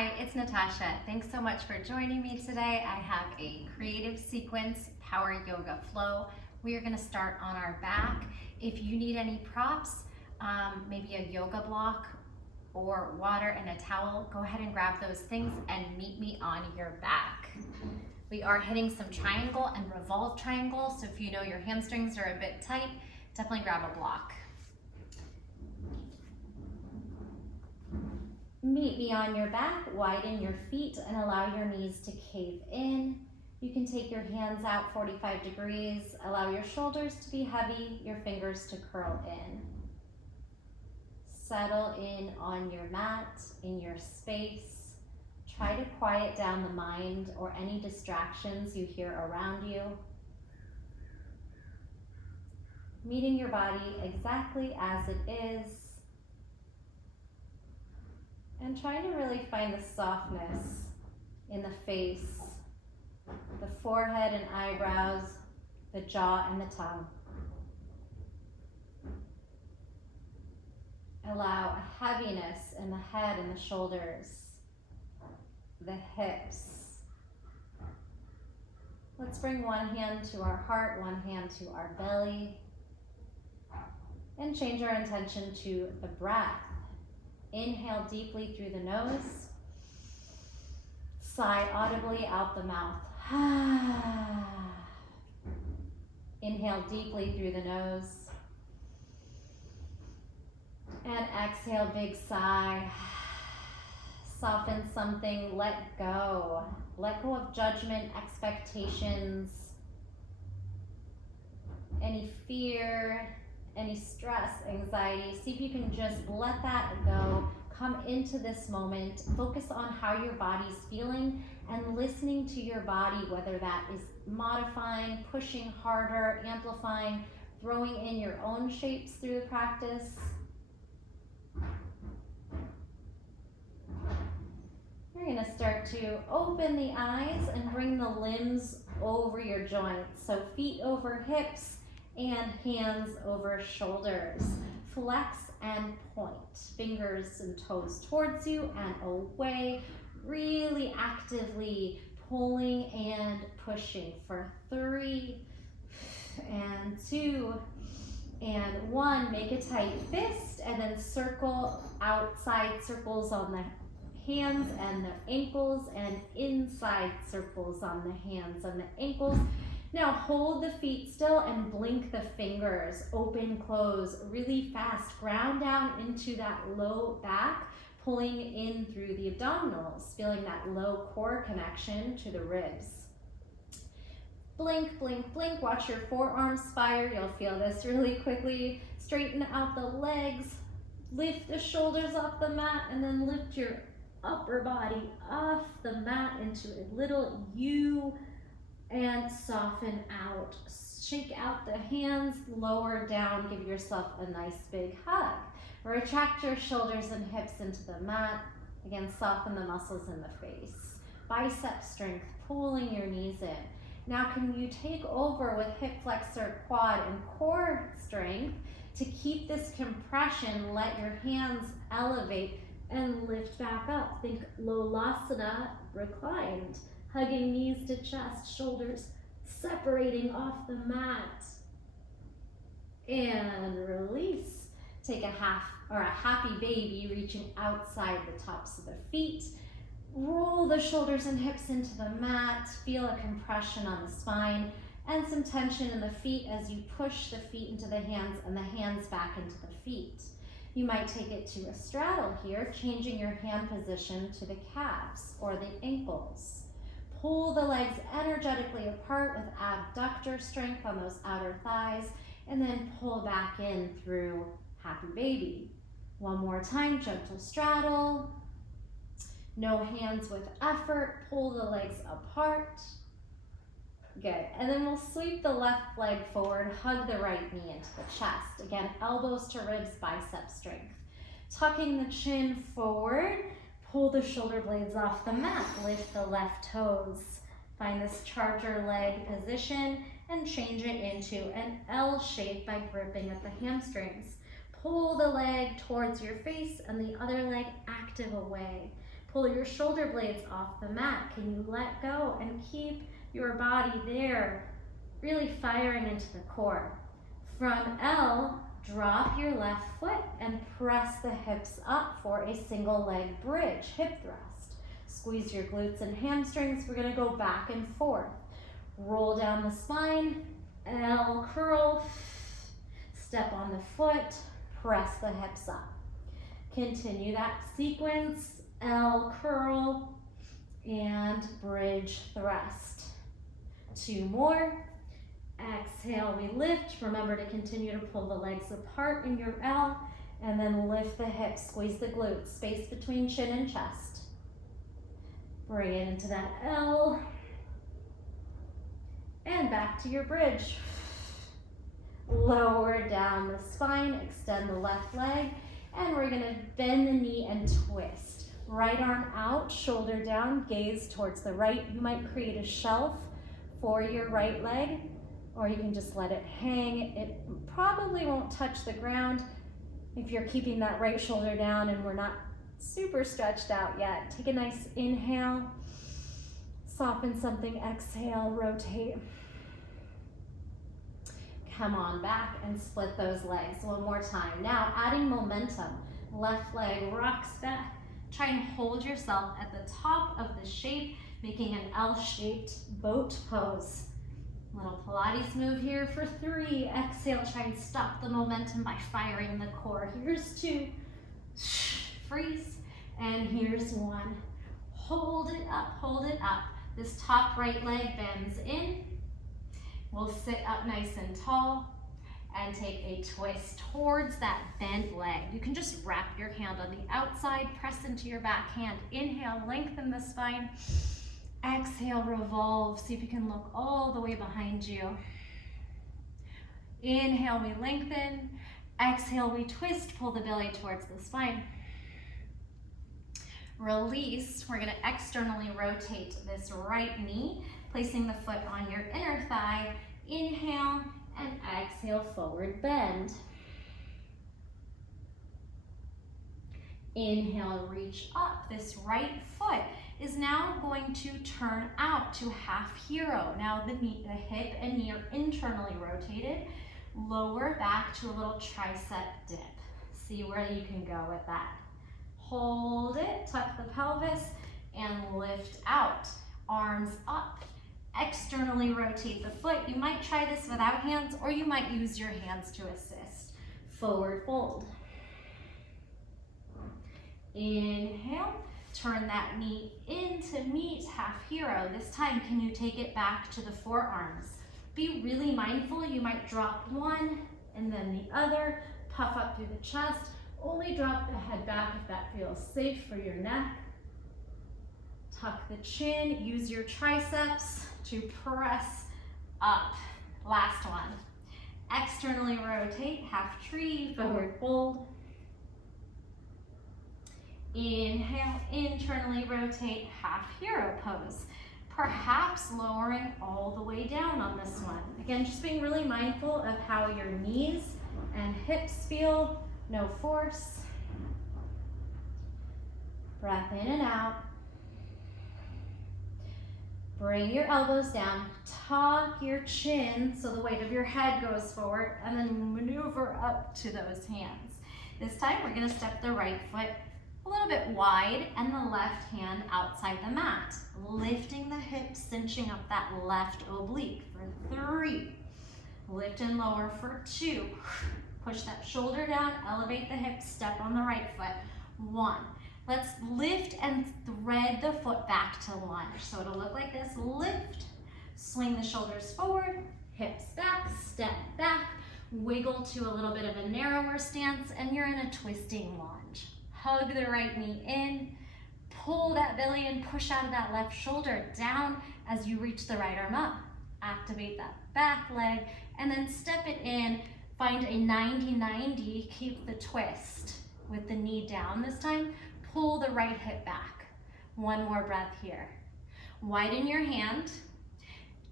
Hi, it's Natasha. Thanks so much for joining me today. I have a creative sequence power yoga flow. We are going to start on our back. If you need any props, maybe a yoga block or water and a towel, go ahead and grab those things and meet me on your back. We are hitting some triangle and revolve triangle, so if you know your hamstrings are a bit tight, definitely grab a block. Meet me on your back, widen your feet and allow your knees to cave in. You can take your hands out 45 degrees, allow your shoulders to be heavy, your fingers to curl in. Settle in on your mat, in your space. Try to quiet down the mind or any distractions you hear around you. Meeting your body exactly as it is. And trying to really find the softness in the face, the forehead and eyebrows, the jaw and the tongue. Allow a heaviness in the head and the shoulders, the hips. Let's bring one hand to our heart, one hand to our belly, and change our intention to the breath. Inhale deeply through the nose. Sigh audibly out the mouth. Inhale deeply through the nose. And exhale, big sigh. Soften something, let go. Let go of judgment, expectations, any fear, any stress, anxiety. See if you can just let that go. Come into this moment. Focus on how your body's feeling and listening to your body, whether that is modifying, pushing harder, amplifying, throwing in your own shapes through the practice. You're going to start to open the eyes and bring the limbs over your joints. So feet over hips, and hands over shoulders. Flex and point. Fingers and toes towards you and away. Really actively pulling and pushing for 3 and 2 and 1. Make a tight fist and then circle outside circles on the hands and the ankles and inside circles on the hands and the ankles. Now hold the feet still and blink the fingers, open, close, really fast. Ground down into that low back, pulling in through the abdominals, feeling that low core connection to the ribs. Blink, blink, blink. Watch your forearms fire. You'll feel this really quickly. Straighten out the legs, lift the shoulders off the mat, and then lift your upper body off the mat into a little U. And soften out. Shake out the hands, lower down, give yourself a nice big hug. Retract your shoulders and hips into the mat. Again, soften the muscles in the face. Bicep strength, pulling your knees in. Now can you take over with hip flexor, quad, and core strength to keep this compression, let your hands elevate and lift back up. Think Lolasana, reclined. Hugging knees to chest, shoulders separating off the mat. And release. Take a happy baby, reaching outside the tops of the feet. Roll the shoulders and hips into the mat. Feel a compression on the spine and some tension in the feet as you push the feet into the hands and the hands back into the feet. You might take it to a straddle here, changing your hand position to the calves or the ankles. Pull the legs energetically apart with abductor strength on those outer thighs, and then pull back in through happy baby. One more time, gentle straddle. No hands with effort. Pull the legs apart. Good. And then we'll sweep the left leg forward, hug the right knee into the chest. Again, elbows to ribs, bicep strength. Tucking the chin forward. Pull the shoulder blades off the mat, lift the left toes. Find this charger leg position and change it into an L shape by gripping at the hamstrings. Pull the leg towards your face and the other leg active away. Pull your shoulder blades off the mat. Can you let go and keep your body there, really firing into the core? From L, drop your left foot and press the hips up for a single leg bridge, hip thrust. Squeeze your glutes and hamstrings. We're gonna go back and forth. Roll down the spine, L curl, step on the foot, press the hips up. Continue that sequence, L curl and bridge thrust. 2 more. Exhale, we lift. Remember to continue to pull the legs apart in your L, and then lift the hips, squeeze the glutes, space between chin and chest. Bring it into that L, and back to your bridge. Lower down the spine, extend the left leg, and we're gonna bend the knee and twist. Right arm out, shoulder down, gaze towards the right. You might create a shelf for your right leg, or you can just let it hang. It probably won't touch the ground if you're keeping that right shoulder down and we're not super stretched out yet. Take a nice inhale, soften something, exhale, rotate. Come on back and split those legs one more time. Now adding momentum, left leg rocks back. Try and hold yourself at the top of the shape, making an L-shaped boat pose. Little Pilates move here for 3. Exhale, try and stop the momentum by firing the core. Here's 2. Freeze. And here's 1. Hold it up, hold it up. This top right leg bends in. We'll sit up nice and tall and take a twist towards that bent leg. You can just wrap your hand on the outside, press into your back hand. Inhale, lengthen the spine. Exhale, revolve. See if you can look all the way behind you. Inhale, we lengthen. Exhale, we twist, pull the belly towards the spine. Release. We're gonna externally rotate this right knee, placing the foot on your inner thigh. Inhale and exhale, forward bend. Inhale, reach up. This right foot is now going to turn out to half hero. Now the hip and knee are internally rotated. Lower back to a little tricep dip. See where you can go with that. Hold it, tuck the pelvis, and lift out. Arms up. Externally rotate the foot. You might try this without hands, or you might use your hands to assist. Forward fold. Inhale, turn that knee in to meet half hero. This time, can you take it back to the forearms? Be really mindful. You might drop one and then the other. Puff up through the chest. Only drop the head back if that feels safe for your neck. Tuck the chin. Use your triceps to press up. Last one. Externally rotate, half tree, forward fold. Inhale, internally rotate, half hero pose. Perhaps lowering all the way down on this one. Again, just being really mindful of how your knees and hips feel. No force. Breath in and out. Bring your elbows down, tuck your chin so the weight of your head goes forward, and then maneuver up to those hands. This time we're gonna step the right foot a little bit wide and the left hand outside the mat. Lifting the hips, cinching up that left oblique for 3. Lift and lower for 2. Push that shoulder down, elevate the hips, step on the right foot. 1. Let's lift and thread the foot back to lunge. So it'll look like this. Lift, swing the shoulders forward, hips back, step back, wiggle to a little bit of a narrower stance, and you're in a twisting lunge. Hug the right knee in, pull that belly and push out of that left shoulder down as you reach the right arm up. Activate that back leg, and then step it in. Find a 90-90, keep the twist with the knee down this time. Pull the right hip back. 1 more breath here. Widen your hand.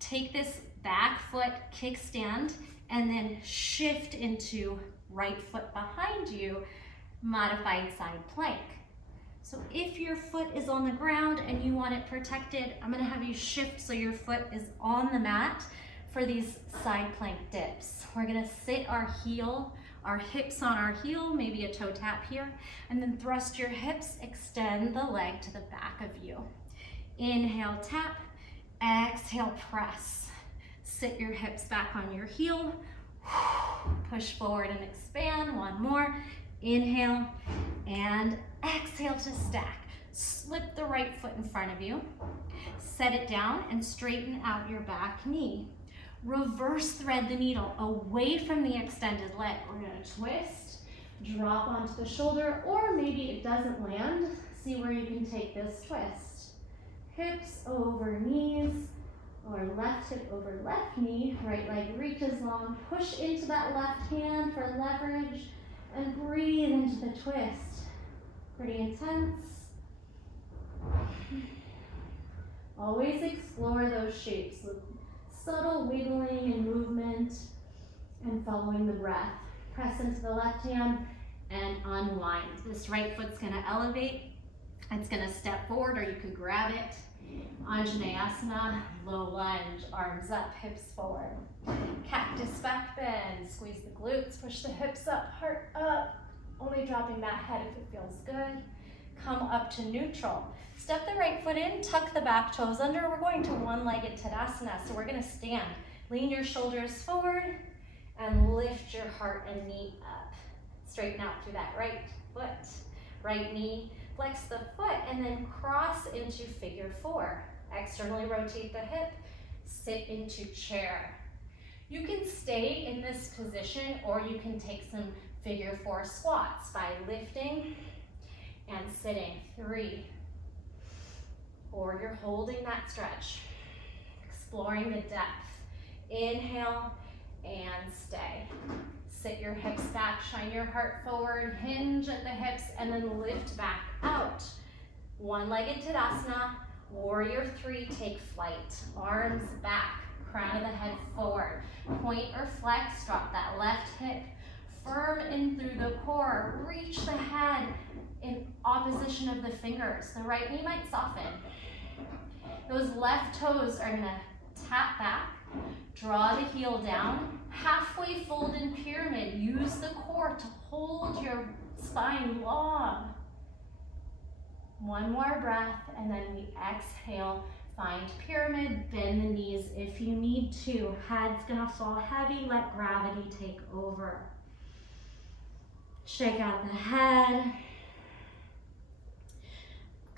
Take this back foot kickstand and then shift into right foot behind you, modified side plank. So if your foot is on the ground and you want it protected, I'm gonna have you shift so your foot is on the mat for these side plank dips. We're gonna sit our heel, our hips on our heel, maybe a toe tap here, and then thrust your hips, extend the leg to the back of you. Inhale, tap, exhale, press. Sit your hips back on your heel, push forward and expand, one more. Inhale and exhale to stack. Slip the right foot in front of you, set it down and straighten out your back knee. Reverse thread the needle away from the extended leg. We're gonna twist, drop onto the shoulder, or maybe it doesn't land. See where you can take this twist. Hips over knees, or left hip over left knee, right leg reaches long, push into that left hand for leverage, and breathe into the twist. Pretty intense. Always explore those shapes with subtle wiggling and movement and following the breath. Press into the left hand and unwind. This right foot's gonna elevate. It's gonna step forward, or you could grab it. Anjaneyasana, low lunge, arms up, hips forward. Cactus back bend, squeeze the glutes, push the hips up, heart up. Only dropping that head if it feels good. Come up to neutral. Step the right foot in, tuck the back toes under. We're going to one-legged Tadasana, so we're gonna stand. Lean your shoulders forward and lift your heart and knee up. Straighten out through that right foot. Right knee, flex the foot, and then cross into figure four. Externally rotate the hip, sit into chair. You can stay in this position, or you can take some figure four squats by lifting and sitting. 3, or you're holding that stretch, exploring the depth. Inhale and stay. Sit your hips back, shine your heart forward, hinge at the hips, and then lift back out. One-legged Tadasana, warrior 3, take flight. Arms back, crown of the head forward. Point or flex, drop that left hip, firm in through the core. Reach the head in opposition of the fingers. The right knee might soften. Those left toes are gonna tap back, draw the heel down, halfway fold in pyramid. Use the core to hold your spine long. One more breath, and then we exhale, find pyramid, bend the knees if you need to. Head's gonna fall heavy, let gravity take over. Shake out the head.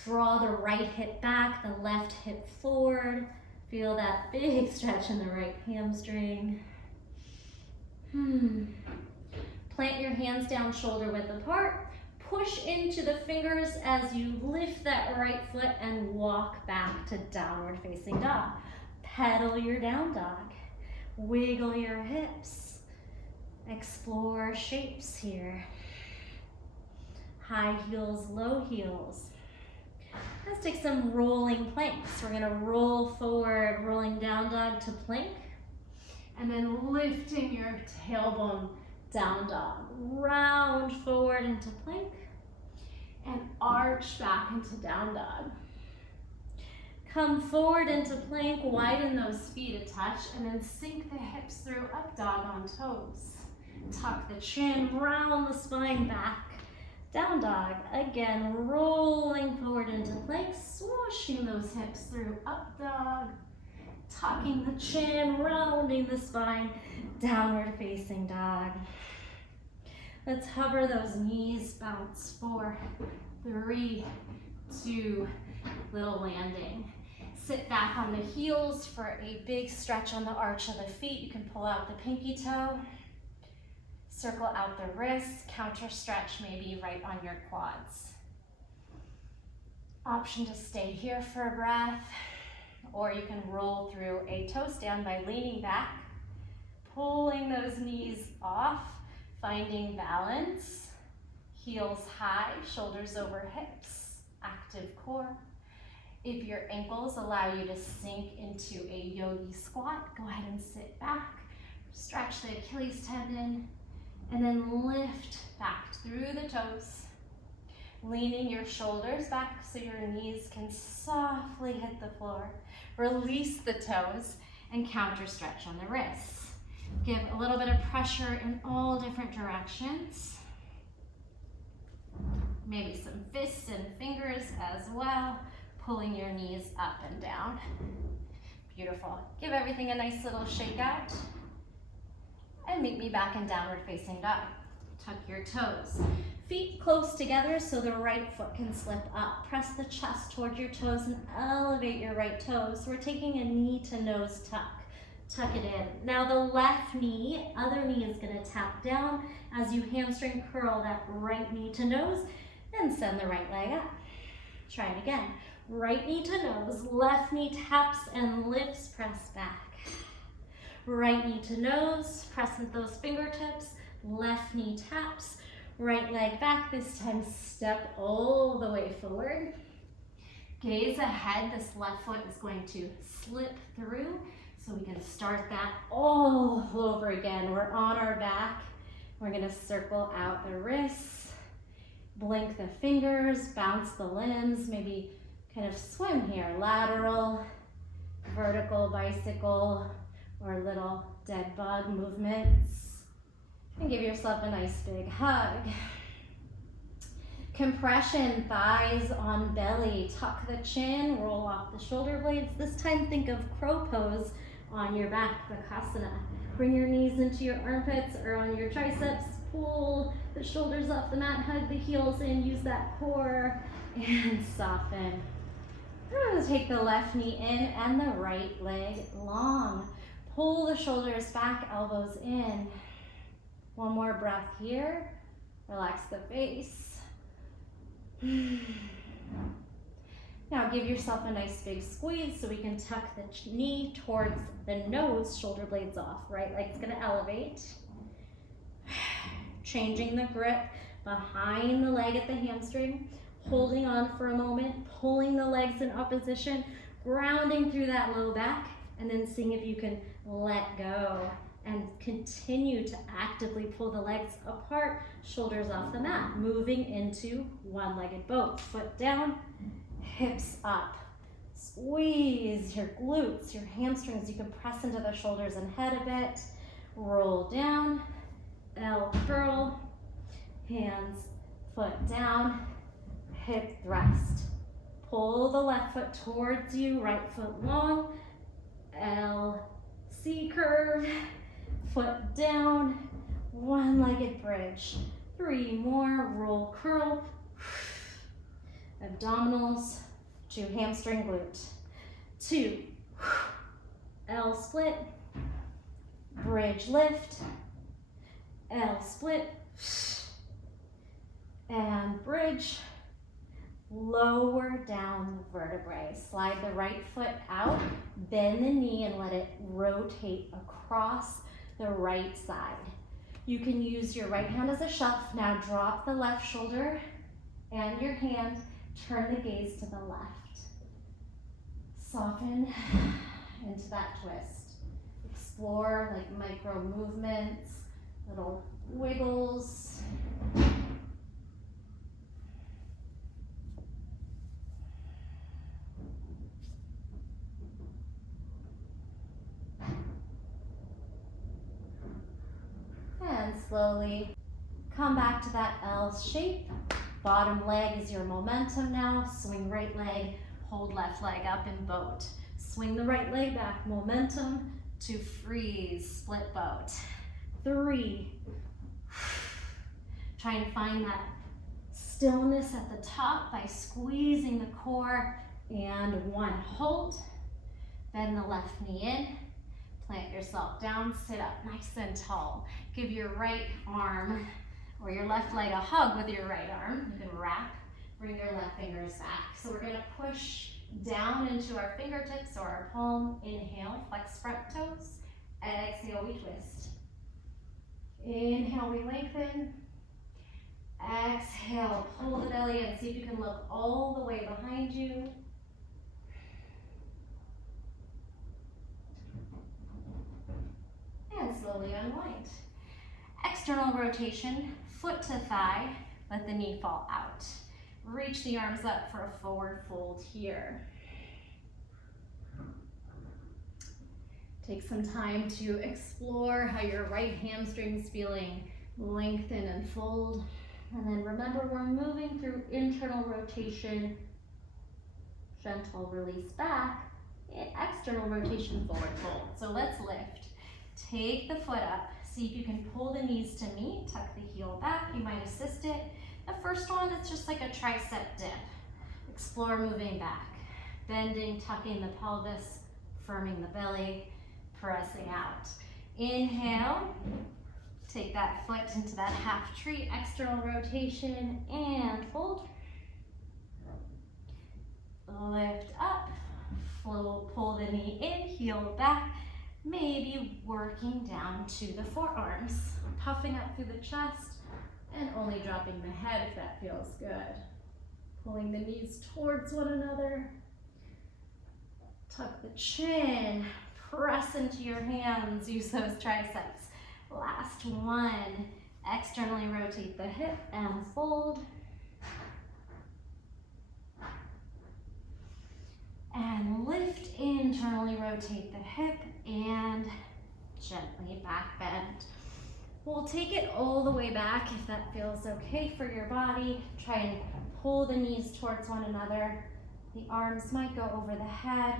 Draw the right hip back, the left hip forward. Feel that big stretch in the right hamstring. Plant your hands down shoulder width apart. Push into the fingers as you lift that right foot and walk back to downward facing dog. Pedal your down dog. Wiggle your hips. Explore shapes here. High heels, low heels. Let's take some rolling planks. We're gonna roll forward, rolling down dog to plank, and then lifting your tailbone down dog. Round forward into plank, and arch back into down dog. Come forward into plank, widen those feet a touch, and then sink the hips through up dog on toes. Tuck the chin, round the spine back. Down dog, again, rolling forward into plank, swooshing those hips through up dog, tucking the chin, rounding the spine, downward facing dog. Let's hover those knees, bounce. 4, 3, 2, little landing. Sit back on the heels for a big stretch on the arch of the feet. You can pull out the pinky toe. Circle out the wrists, counter stretch maybe right on your quads. Option to stay here for a breath, or you can roll through a toe stand by leaning back, pulling those knees off, finding balance, heels high, shoulders over hips, active core. If your ankles allow you to sink into a yogi squat, go ahead and sit back, stretch the Achilles tendon, and then lift back through the toes. Leaning your shoulders back so your knees can softly hit the floor. Release the toes and counter stretch on the wrists. Give a little bit of pressure in all different directions. Maybe some fists and fingers as well, pulling your knees up and down. Beautiful. Give everything a nice little shake out. And meet me back in downward facing dog. Tuck your toes. Feet close together so the right foot can slip up. Press the chest toward your toes and elevate your right toes. We're taking a knee to nose tuck. Tuck it in. Now the left knee, other knee is gonna tap down as you hamstring curl that right knee to nose, then send the right leg up. Try it again. Right knee to nose, left knee taps and lifts, press back. Right knee to nose, press into those fingertips, left knee taps, right leg back, this time step all the way forward. Gaze ahead, this left foot is going to slip through, so we can start that all over again. We're on our back, we're gonna circle out the wrists, blink the fingers, bounce the limbs, maybe kind of swim here, lateral, vertical, bicycle, or little dead bug movements. And give yourself a nice big hug. Compression, thighs on belly. Tuck the chin, roll off the shoulder blades. This time think of crow pose on your back, Bakasana. Bring your knees into your armpits or on your triceps. Pull the shoulders off the mat, hug the heels in, use that core, and soften. We're going to take the left knee in and the right leg long. Pull the shoulders back, elbows in. One more breath here. Relax the face. Now give yourself a nice big squeeze so we can tuck the knee towards the nose, shoulder blades off. Right leg's going to elevate. Changing the grip behind the leg at the hamstring. Holding on for a moment, pulling the legs in opposition, grounding through that low back, and then seeing if you can let go and continue to actively pull the legs apart, shoulders off the mat, moving into one-legged boat. Foot down, hips up. Squeeze your glutes, your hamstrings. You can press into the shoulders and head a bit. Roll down, L curl, hands, foot down, hip thrust. Pull the left foot towards you, right foot long, L, C curve, foot down, one-legged bridge. 3 more, roll curl, abdominals to hamstring glute. 2, L split, bridge lift, L split, and bridge. Lower down the vertebrae. Slide the right foot out, bend the knee and let it rotate across the right side. You can use your right hand as a shelf. Now drop the left shoulder and your hand, turn the gaze to the left. Soften into that twist. Explore like micro movements, little wiggles. And slowly come back to that L shape. Bottom leg is your momentum now. Swing right leg, hold left leg up in boat. Swing the right leg back, momentum to freeze, split boat. 3. Try and find that stillness at the top by squeezing the core. And 1, hold. Bend the left knee in. Plant yourself down, sit up nice and tall. Give your right arm or your left leg a hug with your right arm. You can wrap, bring your left fingers back. So we're gonna push down into our fingertips or our palm. Inhale, flex front toes. Exhale, we twist. Inhale, we lengthen. Exhale, pull the belly in. See if you can look all the way behind you. And slowly unwind. External rotation, foot to thigh, let the knee fall out. Reach the arms up for a forward fold here. Take some time to explore how your right hamstring's feeling. Lengthen and fold. And then remember, we're moving through internal rotation, gentle release back, external rotation, forward fold. So let's lift. Take the foot up. See if you can pull the knees to meet. Tuck the heel back. You might assist it. The first one, it's just like a tricep dip. Explore moving back. Bending, tucking the pelvis, firming the belly, pressing out. Inhale. Take that foot into that half tree, external rotation, and fold. Lift up, pull the knee in, heel back, maybe working down to the forearms, puffing up through the chest, and only dropping the head if that feels good. Pulling the knees towards one another. Tuck the chin, press into your hands, use those triceps. Last one, externally rotate the hip and fold. And lift, internally rotate the hip and gently back bend. We'll take it all the way back if that feels okay for your body. Try and pull the knees towards one another. The arms might go over the head,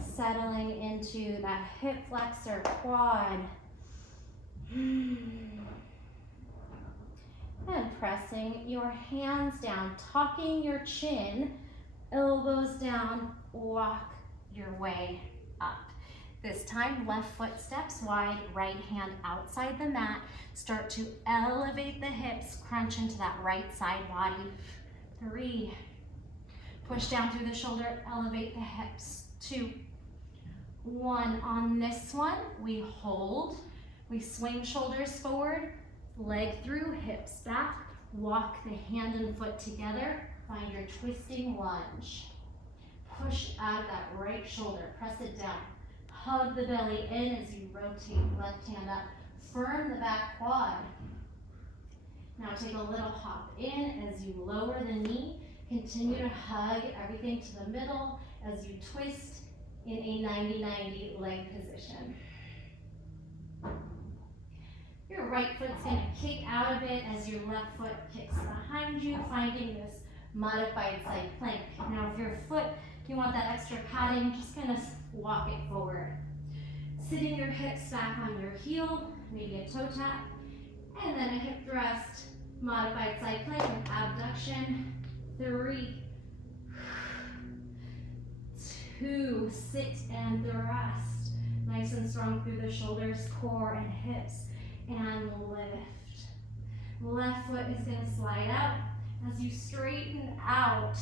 settling into that hip flexor quad. And pressing your hands down, tucking your chin, elbows down, walk your way up. This time, left foot steps wide, right hand outside the mat. Start to elevate the hips, crunch into that right side body. 3. Push down through the shoulder, elevate the hips. 2. 1. On this one, we hold. We swing shoulders forward, leg through, hips back. Walk the hand and foot together. Find your twisting lunge. Push out that right shoulder, press it down. Hug the belly in as you rotate left hand up. Firm the back quad. Now take a little hop in as you lower the knee. Continue to hug everything to the middle as you twist in a 90-90 leg position. Your right foot's going to kick out a bit as your left foot kicks behind you, finding this modified side plank. Now if your foot, if you want that extra padding, just kind of walk it forward. Sitting your hips back on your heel, maybe a toe tap, and then a hip thrust, modified side plank with abduction. 3, 2, sit and thrust. Nice and strong through the shoulders, core, and hips. And lift. Left foot is going to slide out as you straighten out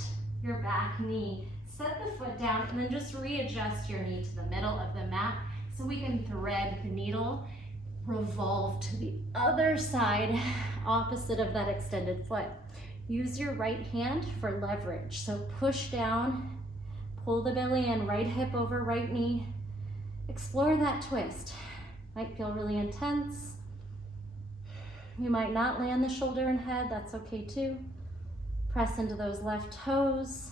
your back knee. Set the foot down and then just readjust your knee to the middle of the mat so we can thread the needle, revolve to the other side, opposite of that extended foot. Use your right hand for leverage. So push down, pull the belly in, right hip over right knee. Explore that twist. Might feel really intense. You might not land the shoulder and head, that's okay too. Press into those left toes.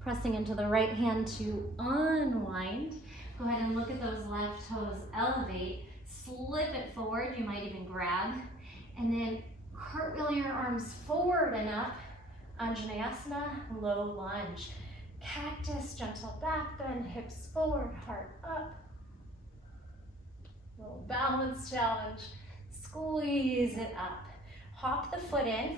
Pressing into the right hand to unwind. Go ahead and look at those left toes, elevate, slip it forward, you might even grab, and then cartwheel your arms forward and up, Anjaneyasana, low lunge. Cactus, gentle back bend, hips forward, heart up. Little balance challenge. Squeeze it up. Hop the foot in,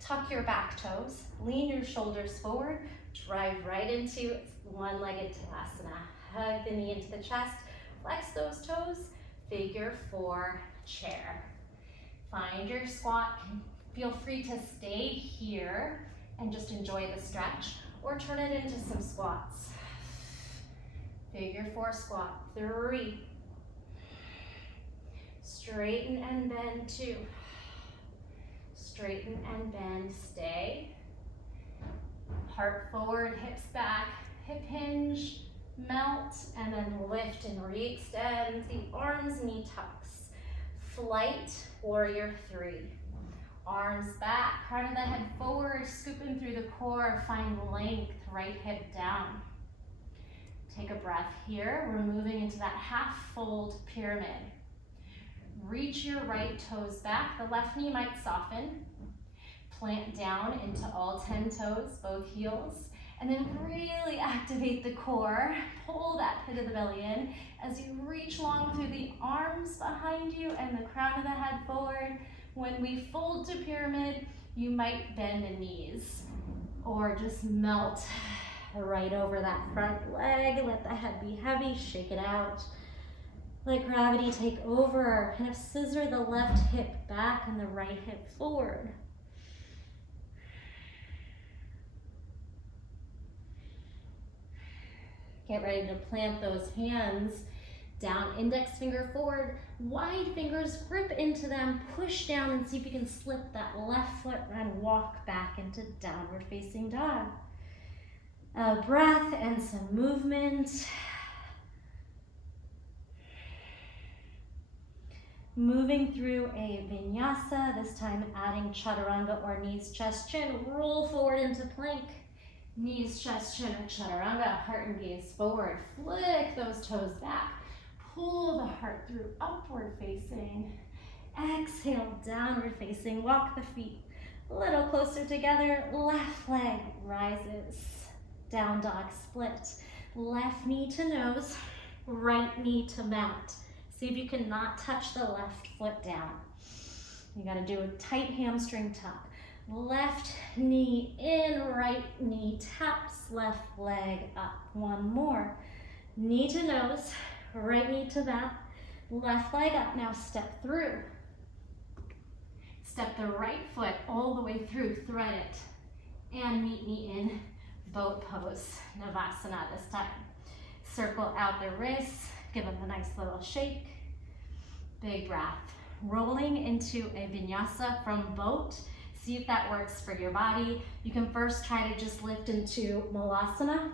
tuck your back toes, lean your shoulders forward, drive right into one-legged Tadasana. Hug the knee into the chest, flex those toes, figure 4 chair. Find your squat. Feel free to stay here and just enjoy the stretch, or turn it into some squats. Figure 4 squat. 3. Straighten and bend. 2. Straighten and bend. Stay. Heart forward, hips back, hip hinge, melt, and then lift and re-extend the arms, knee tucks. Flight, warrior 3. Arms back, crown of the head forward, scooping through the core, find length, right hip down. Take a breath here. We're moving into that half fold pyramid. Reach your right toes back. The left knee might soften. Plant down into all 10 toes, both heels. And then really activate the core. Pull that pit of the belly in as you reach long through the arms behind you and the crown of the head forward. When we fold to pyramid, you might bend the knees or just melt right over that front leg. Let the head be heavy, shake it out. Let gravity take over. Kind of scissor the left hip back and the right hip forward. Get ready to plant those hands down, index finger forward, wide fingers, grip into them, push down and see if you can slip that left foot and walk back into downward facing dog. A breath and some movement. Moving through a vinyasa, this time adding chaturanga or knees, chest, chin. Roll forward into plank. Knees, chest, chin, or chaturanga. Heart and gaze forward. Flick those toes back. Pull the heart through, upward facing. Exhale, downward facing. Walk the feet a little closer together. Left leg rises. Down dog split. Left knee to nose, right knee to mat. See if you cannot touch the left foot down. You gotta do a tight hamstring tuck. Left knee in, right knee taps, left leg up. One more. Knee to nose, right knee to mat, left leg up. Now step through. Step the right foot all the way through, thread it, and meet me in boat pose, Navasana this time. Circle out the wrists, give them a nice little shake. Big breath. Rolling into a vinyasa from boat. See if that works for your body. You can first try to just lift into Malasana.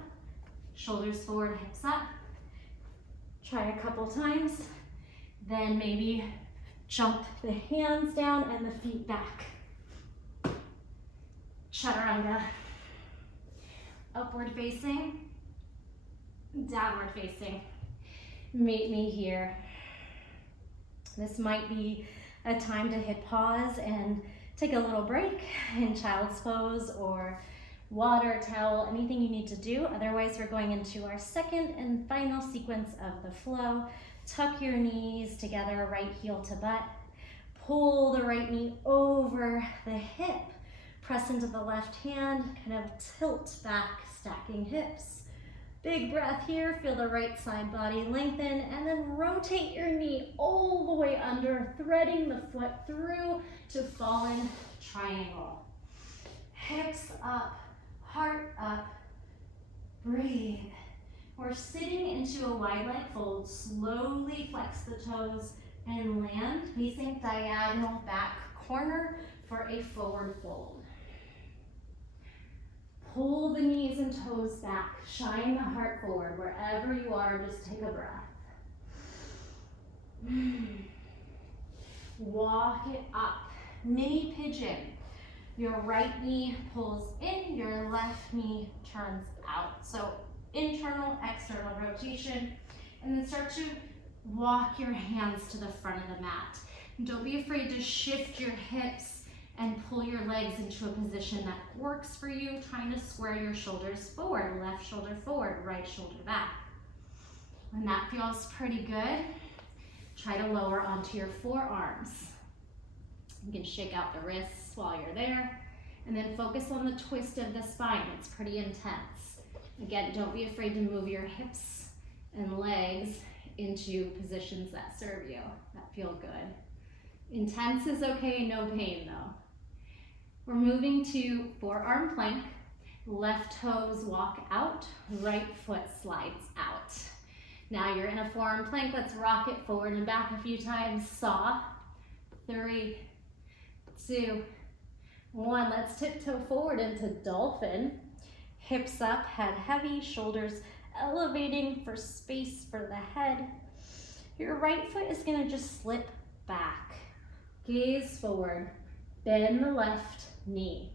Shoulders forward, hips up. Try a couple times. Then maybe jump the hands down and the feet back. Chaturanga. Upward facing, downward facing. Meet me here. This might be a time to hit pause and take a little break in child's pose or water, towel, anything you need to do. Otherwise, we're going into our second and final sequence of the flow. Tuck your knees together, right heel to butt. Pull the right knee over the hip. Press into the left hand, kind of tilt back, stacking hips. Big breath here, feel the right side body lengthen, and then rotate your knee all the way under, threading the foot through to fallen triangle. Hips up, heart up, breathe. We're sitting into a wide leg fold, slowly flex the toes and land facing diagonal back corner for a forward fold. Pull the knees and toes back, shine the heart forward. Wherever you are, just take a breath. Walk it up, mini pigeon. Your right knee pulls in, your left knee turns out. So internal, external rotation, and then start to walk your hands to the front of the mat. Don't be afraid to shift your hips and pull your legs into a position that works for you, trying to square your shoulders forward, left shoulder forward, right shoulder back. When that feels pretty good, try to lower onto your forearms. You can shake out the wrists while you're there, and then focus on the twist of the spine. It's pretty intense. Again, don't be afraid to move your hips and legs into positions that serve you, that feel good. Intense is okay, no pain though. We're moving to forearm plank. Left toes walk out, right foot slides out. Now you're in a forearm plank. Let's rock it forward and back a few times. Saw. 3, 2, 1. Let's tiptoe forward into dolphin. Hips up, head heavy, shoulders elevating for space for the head. Your right foot is gonna just slip back. Gaze forward, bend the left knee.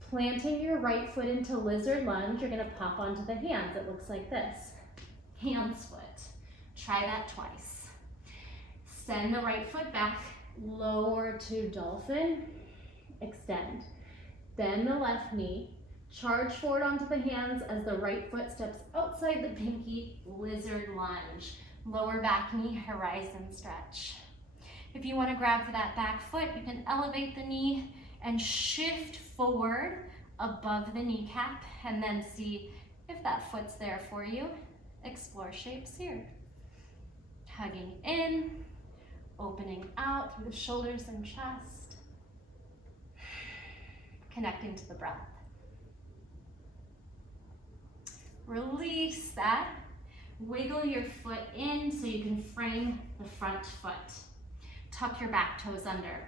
Planting your right foot into lizard lunge, you're gonna pop onto the hands. It looks like this. Hands foot. Try that twice. Send the right foot back, lower to dolphin, extend. Bend the left knee, charge forward onto the hands as the right foot steps outside the pinky, lizard lunge. Lower back knee, horizon stretch. If you want to grab for that back foot, you can elevate the knee and shift forward above the kneecap and then see if that foot's there for you. Explore shapes here. Hugging in, opening out through the shoulders and chest. Connecting to the breath. Release that. Wiggle your foot in so you can frame the front foot. Tuck your back toes under.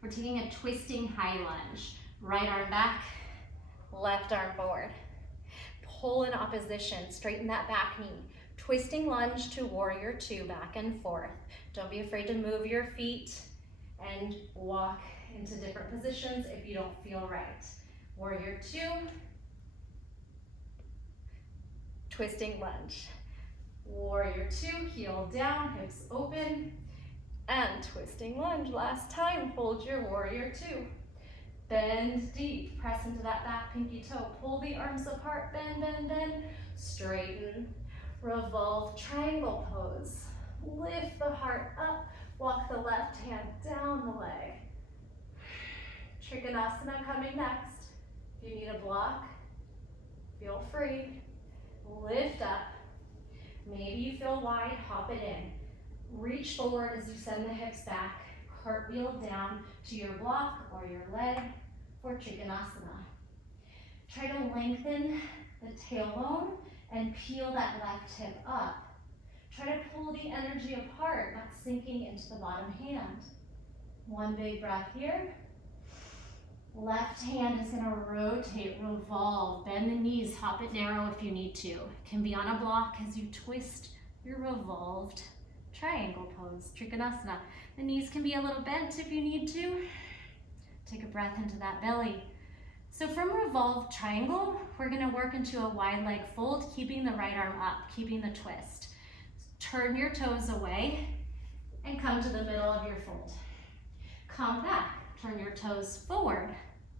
We're taking a twisting high lunge. Right arm back, left arm forward. Pull in opposition, straighten that back knee. Twisting lunge to warrior two, back and forth. Don't be afraid to move your feet and walk into different positions if you don't feel right. Warrior two, twisting lunge. Warrior two, heel down, hips open, and twisting lunge. Last time, hold your warrior two. Bend deep, press into that back pinky toe. Pull the arms apart, bend, bend, bend. Straighten, revolve, triangle pose. Lift the heart up, walk the left hand down the leg. Trikonasana coming next. If you need a block, feel free. Lift up. Maybe you feel wide, hop it in. Reach forward as you send the hips back. Cartwheel down to your block or your leg for Trikonasana. Try to lengthen the tailbone and peel that left hip up. Try to pull the energy apart, not sinking into the bottom hand. One big breath here. Left hand is going to rotate, revolve, bend the knees, hop it narrow if you need to. It can be on a block as you twist your revolved triangle pose, Trikonasana. The knees can be a little bent if you need to. Take a breath into that belly. So from revolved triangle, we're going to work into a wide leg fold, keeping the right arm up, keeping the twist. Turn your toes away and come to the middle of your fold. Come back. Turn your toes forward,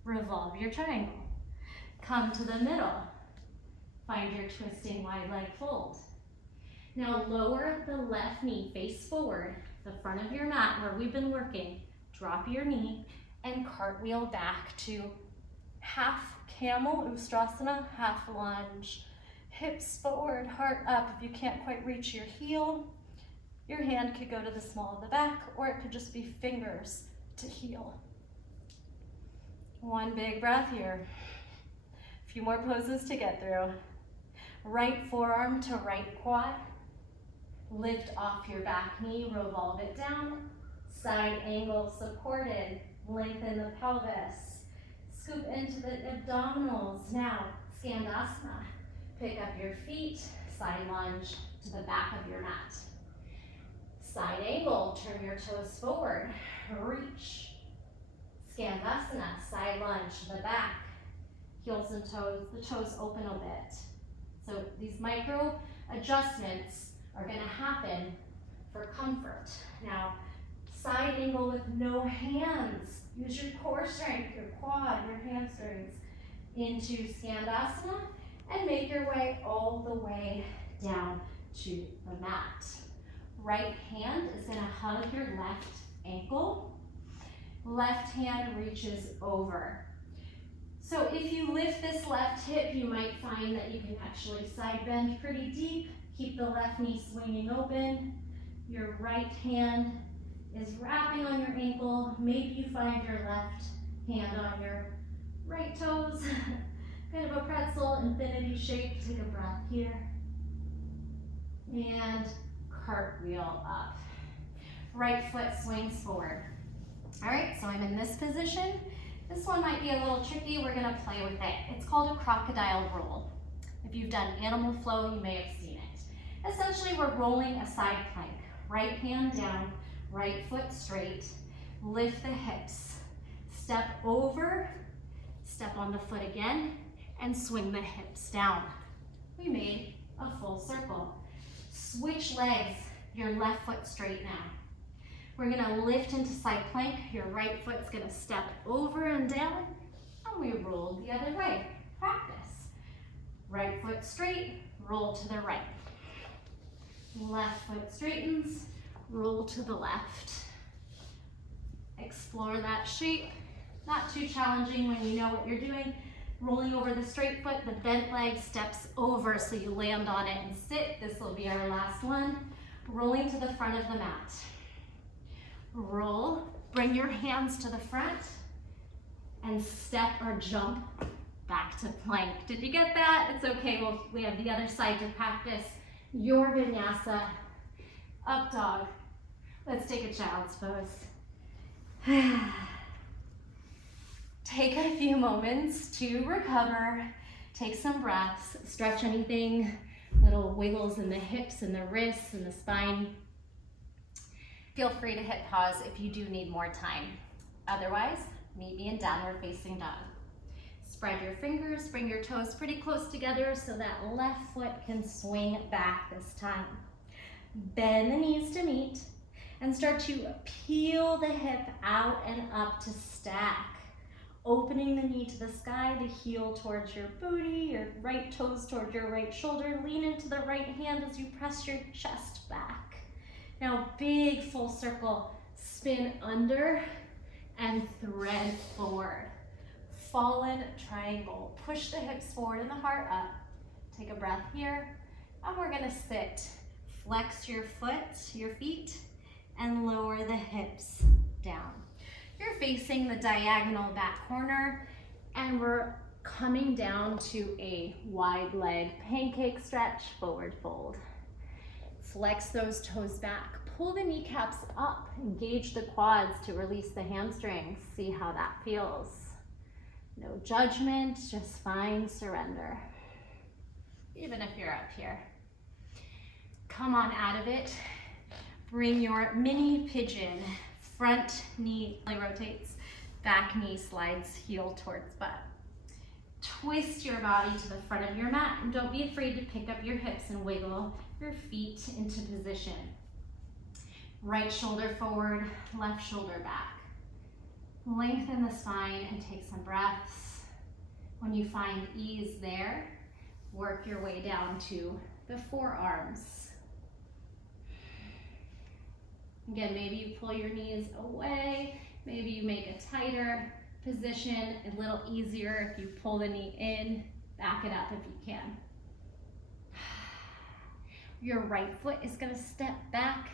revolve your triangle. Come to the middle, find your twisting wide leg fold. Now lower the left knee, face forward, the front of your mat where we've been working. Drop your knee and cartwheel back to half camel, Ustrasana, half lunge. Hips forward, heart up. If you can't quite reach your heel, your hand could go to the small of the back, or it could just be fingers to heel. One big breath here. A few more poses to get through. Right forearm to right quad. Lift off your back knee, revolve it down. Side angle supported. Lengthen the pelvis. Scoop into the abdominals. Now, Skandasana. Pick up your feet. Side lunge to the back of your mat. Side angle, turn your toes forward. Reach. Skandasana, side lunge to the back. Heels and toes, the toes open a bit. So these micro adjustments are going to happen for comfort. Now, side angle with no hands. Use your core strength, your quad, your hamstrings into Skandasana and make your way all the way down to the mat. Right hand is going to hug your left ankle. Left hand reaches over. So if you lift this left hip, you might find that you can actually side bend pretty deep. Keep the left knee swinging open. Your right hand is wrapping on your ankle. Maybe you find your left hand on your right toes. Kind of a pretzel, infinity shape. Take a breath here. And cartwheel up. Right foot swings forward. All right, so I'm in this position. This one might be a little tricky. We're gonna play with it. It's called a crocodile roll. If you've done animal flow, you may have seen it. Essentially, we're rolling a side plank. Right hand down, right foot straight, lift the hips, step over, step on the foot again, and swing the hips down. We made a full circle. Switch legs, your left foot straight now. We're gonna lift into side plank. Your right foot's gonna step over and down, and we roll the other way. Practice. Right foot straight, roll to the right. Left foot straightens, roll to the left. Explore that shape. Not too challenging when you know what you're doing. Rolling over the straight foot, the bent leg steps over so you land on it and sit. This will be our last one. Rolling to the front of the mat. Roll, bring your hands to the front, and step or jump back to plank. Did you get that? It's okay, we have the other side to practice. Your vinyasa, up dog. Let's take a child's pose. Take a few moments to recover. Take some breaths, stretch anything, little wiggles in the hips and the wrists and the spine. Feel free to hit pause if you do need more time. Otherwise, meet me in downward facing dog. Spread your fingers, bring your toes pretty close together so that left foot can swing back this time. Bend the knees to meet and start to peel the hip out and up to stack. Opening the knee to the sky, the heel towards your booty, your right toes towards your right shoulder. Lean into the right hand as you press your chest back. Now, big full circle, spin under and thread forward. Fallen triangle. Push the hips forward and the heart up. Take a breath here, and we're gonna sit. Flex your feet, and lower the hips down. You're facing the diagonal back corner, and we're coming down to a wide leg pancake stretch, forward fold. Flex those toes back. Pull the kneecaps up. Engage the quads to release the hamstrings. See how that feels. No judgment, just find surrender. Even if you're up here. Come on out of it. Bring your mini pigeon. Front knee rotates, back knee slides heel towards butt. Twist your body to the front of your mat, and don't be afraid to pick up your hips and wiggle your feet into position. Right shoulder forward, left shoulder back. Lengthen the spine and take some breaths. When you find ease there, work your way down to the forearms. Again, maybe you pull your knees away, maybe you make a tighter position, a little easier if you pull the knee in, back it up if you can. Your right foot is gonna step back,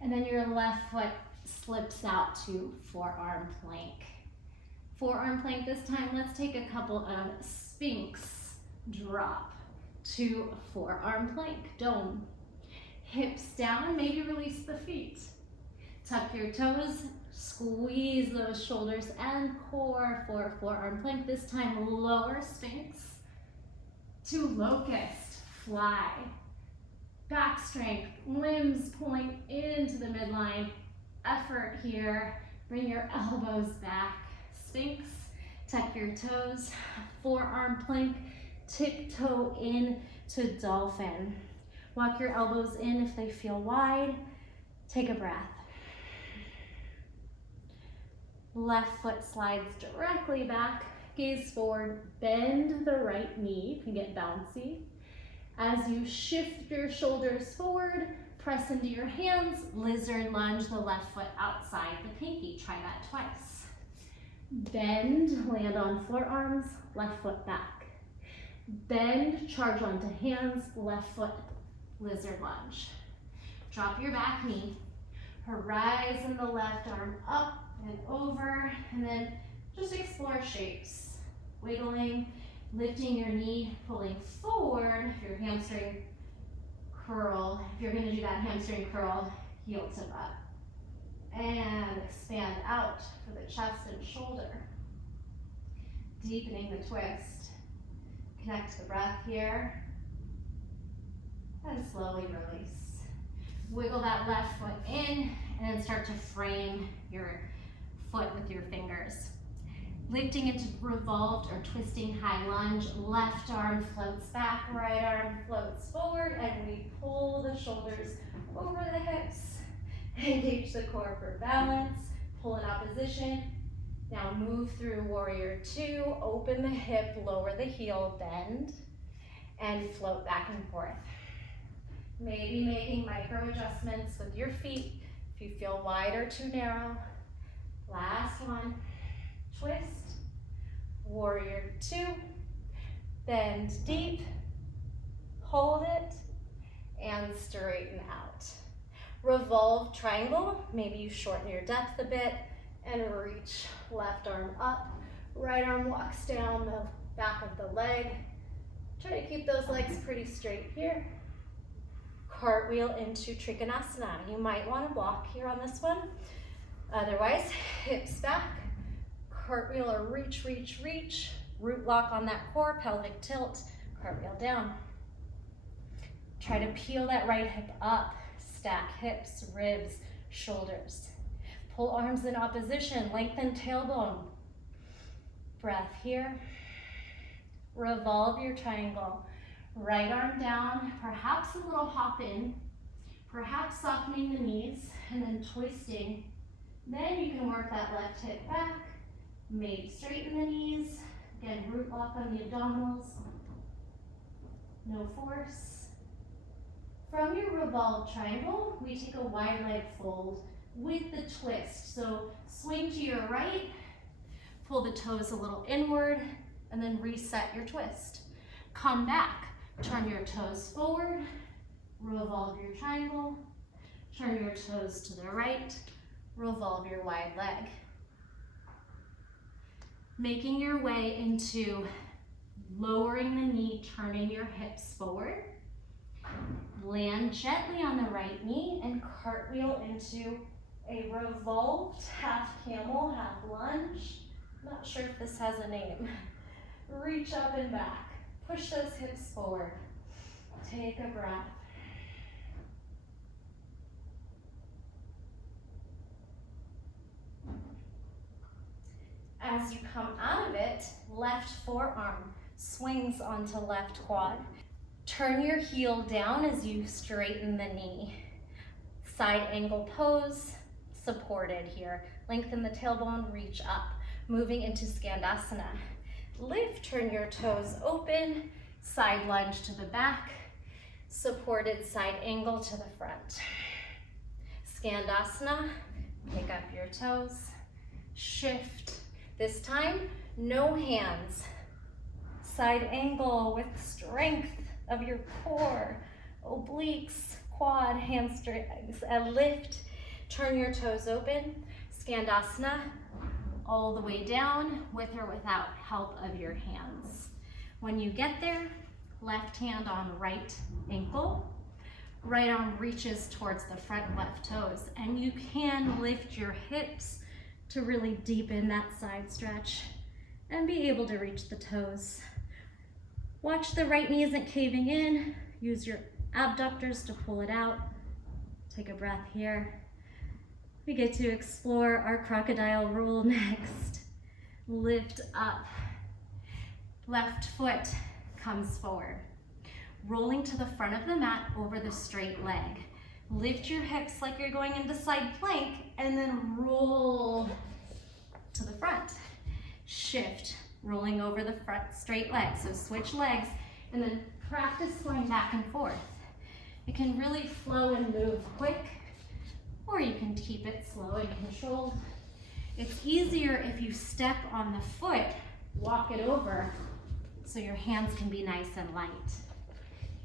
and then your left foot slips out to forearm plank. Forearm plank this time, let's take a couple of Sphinx drop to forearm plank, dome. Hips down, maybe release the feet. Tuck your toes, squeeze those shoulders and core for forearm plank. This time, lower Sphinx to locust, fly. Back strength, limbs point into the midline. Effort here, bring your elbows back. Sphinx, tuck your toes, forearm plank, tiptoe in to dolphin. Walk your elbows in if they feel wide. Take a breath. Left foot slides directly back, gaze forward, bend the right knee, you can get bouncy. As you shift your shoulders forward, press into your hands, lizard lunge the left foot outside the pinky. Try that twice. Bend, land on forearms, left foot back. Bend, charge onto hands, left foot, lizard lunge. Drop your back knee, horizon the left arm up and over, and then just explore shapes. Wiggling, lifting your knee, pulling forward, your hamstring curl. If you're gonna do that hamstring curl, heel to butt. And expand out for the chest and shoulder. Deepening the twist. Connect the breath here. And slowly release. Wiggle that left foot in and then start to frame your foot with your fingers. Lifting into revolved or twisting high lunge, left arm floats back, right arm floats forward, and we pull the shoulders over the hips. Engage the core for balance, pull in opposition. Now move through warrior two, open the hip, lower the heel, bend, and float back and forth. Maybe making micro adjustments with your feet if you feel wide or too narrow. Last one, twist, warrior two, bend deep, hold it, and straighten out. Revolve triangle, maybe you shorten your depth a bit and reach left arm up, right arm walks down the back of the leg. Try to keep those legs pretty straight here. Cartwheel into Trikonasana. You might want to walk here on this one. Otherwise, hips back, cartwheel or reach, reach, reach. Root lock on that core, pelvic tilt, cartwheel down. Try to peel that right hip up, stack hips, ribs, shoulders. Pull arms in opposition, lengthen tailbone. Breath here. Revolve your triangle. Right arm down, perhaps a little hop in, perhaps softening the knees, and then twisting. Then you can work that left hip back, maybe straighten the knees. Again, root lock on the abdominals. No force. From your revolved triangle, we take a wide leg fold with the twist. So swing to your right, pull the toes a little inward, and then reset your twist. Come back, turn your toes forward, revolve your triangle, turn your toes to the right, revolve your wide leg. Making your way into lowering the knee, turning your hips forward. Land gently on the right knee and cartwheel into a revolved half camel, half lunge. Not sure if this has a name. Reach up and back. Push those hips forward. Take a breath. As you come out of it, left forearm swings onto left quad. Turn your heel down as you straighten the knee. Side angle pose, supported here. Lengthen the tailbone, reach up. Moving into Skandasana. Lift, turn your toes open, side lunge to the back, supported side angle to the front. Skandasana, pick up your toes, shift. This time, no hands. Side angle with strength of your core, obliques, quad, hamstrings, and lift. Turn your toes open, Skandasana, all the way down with or without help of your hands. When you get there, left hand on right ankle, right arm reaches towards the front left toes, and you can lift your hips to really deepen that side stretch and be able to reach the toes. Watch the right knee isn't caving in. Use your abductors to pull it out. Take a breath here. We get to explore our crocodile roll next. Lift up. Left foot comes forward. Rolling to the front of the mat over the straight leg. Lift your hips like you're going into side plank and then roll to the front. Shift, rolling over the front straight leg. So switch legs and then practice going back and forth. It can really flow and move quick, or you can keep it slow and controlled. It's easier if you step on the foot, walk it over, so your hands can be nice and light.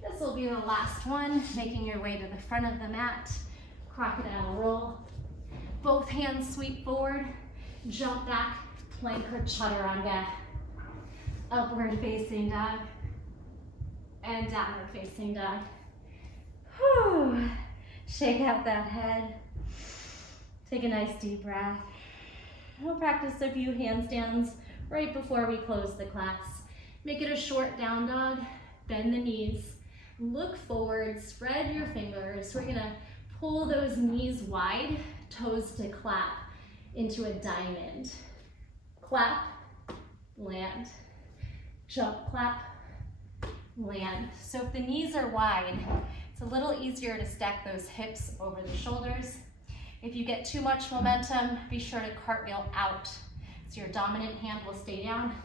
This will be the last one, making your way to the front of the mat, crocodile roll. Both hands sweep forward, jump back, plank or chaturanga, upward facing dog, and downward facing dog. Whew. Shake out that head. Take a nice deep breath. We'll practice a few handstands right before we close the class. Make it a short down dog. Bend the knees. Look forward, spread your fingers. We're gonna pull those knees wide toes to clap into a diamond. Clap, land, jump, clap, land. So if the knees are wide, it's a little easier to stack those hips over the shoulders. If you get too much momentum, be sure to cartwheel out. So your dominant hand will stay down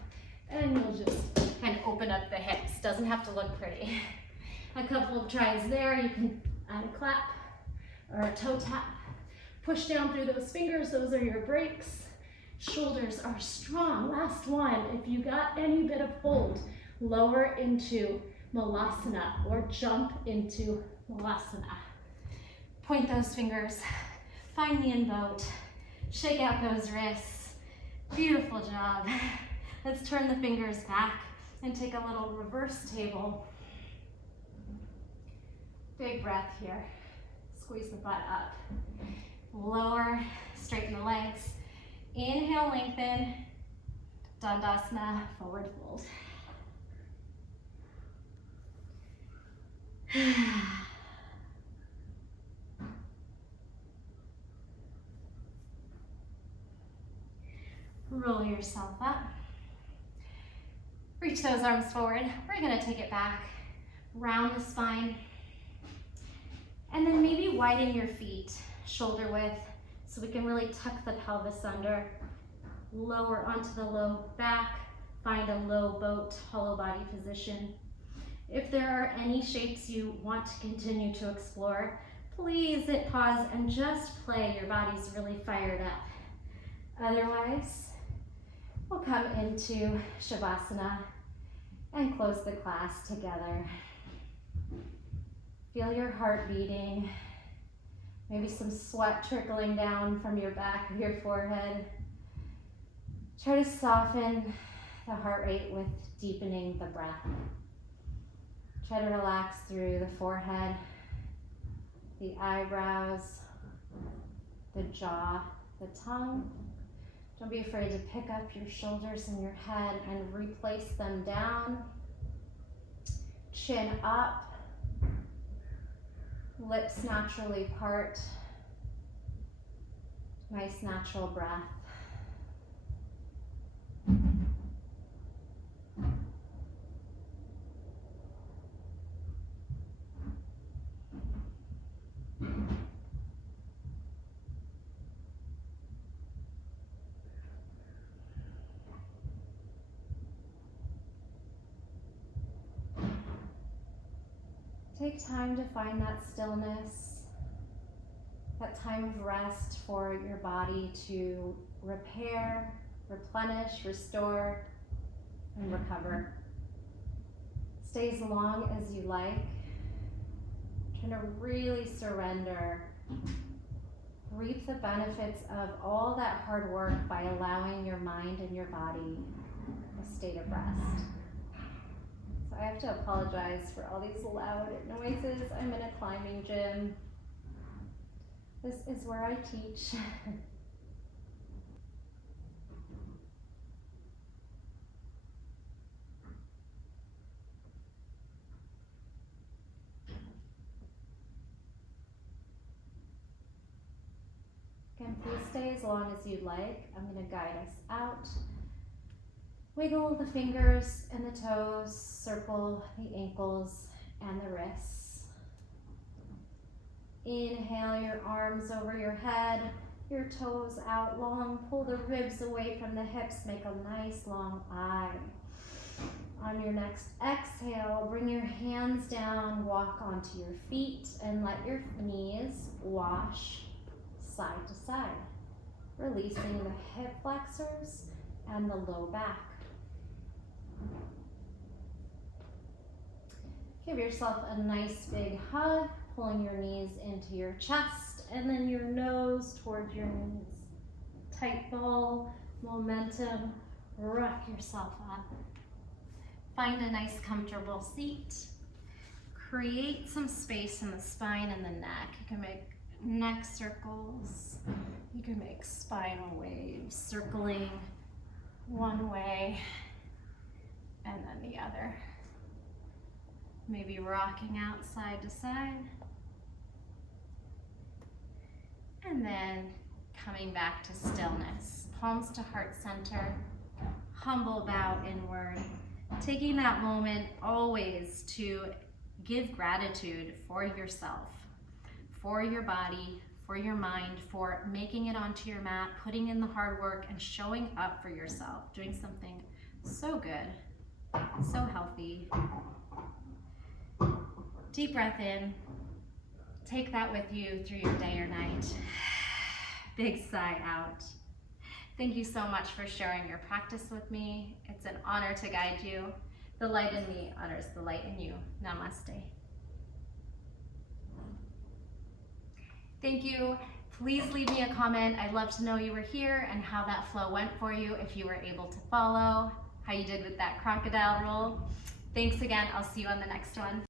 and you'll just kind of open up the hips. Doesn't have to look pretty. A couple of tries there. You can add a clap or a toe tap. Push down through those fingers. Those are your brakes. Shoulders are strong. Last one. If you got any bit of hold, lower into Malasana or jump into Malasana. Point those fingers. Find the in boat. Shake out those wrists. Beautiful job. Let's turn the fingers back and take a little reverse table. Big breath here. Squeeze the butt up. Lower, straighten the legs. Inhale, lengthen. Dandasana, forward fold. Roll yourself up. Reach those arms forward. We're gonna take it back. Round the spine. And then maybe widen your feet, shoulder width, so we can really tuck the pelvis under. Lower onto the low back. Find a low boat, hollow body position. If there are any shapes you want to continue to explore, please hit pause and just play. Your body's really fired up. Otherwise, we'll come into Shavasana and close the class together. Feel your heart beating. Maybe some sweat trickling down from your back or your forehead. Try to soften the heart rate with deepening the breath. Try to relax through the forehead, the eyebrows, the jaw, the tongue. Don't be afraid to pick up your shoulders and your head and replace them down. Chin up. Lips naturally part. Nice natural breath. Take time to find that stillness, that time of rest for your body to repair, replenish, restore, and recover. Stay as long as you like. Trying to really surrender. Reap the benefits of all that hard work by allowing your mind and your body a state of rest. So I have to apologize for all these loud noises. I'm in a climbing gym. This is where I teach. Again, please stay as long as you'd like. I'm going to guide us out. Wiggle the fingers and the toes, circle the ankles and the wrists. Inhale your arms over your head, your toes out long. Pull the ribs away from the hips, make a nice long eye. On your next exhale, bring your hands down, walk onto your feet, and let your knees wash side to side, releasing the hip flexors and the low back. Give yourself a nice big hug, pulling your knees into your chest and then your nose towards your knees. Tight ball, momentum, rock yourself up. Find a nice comfortable seat. Create some space in the spine and the neck. You can make neck circles. You can make spinal waves, circling one way and then the other. Maybe rocking out side to side. And then coming back to stillness. Palms to heart center. Humble bow inward. Taking that moment always to give gratitude for yourself, for your body, for your mind, for making it onto your mat, putting in the hard work and showing up for yourself, doing something so good, so healthy. Deep breath in. Take that with you through your day or night. Big sigh out. Thank you so much for sharing your practice with me. It's an honor to guide you. The light in me honors the light in you. Namaste. Thank you. Please leave me a comment. I'd love to know you were here and how that flow went for you, if you were able to follow, how you did with that crocodile roll. Thanks again. I'll see you on the next one.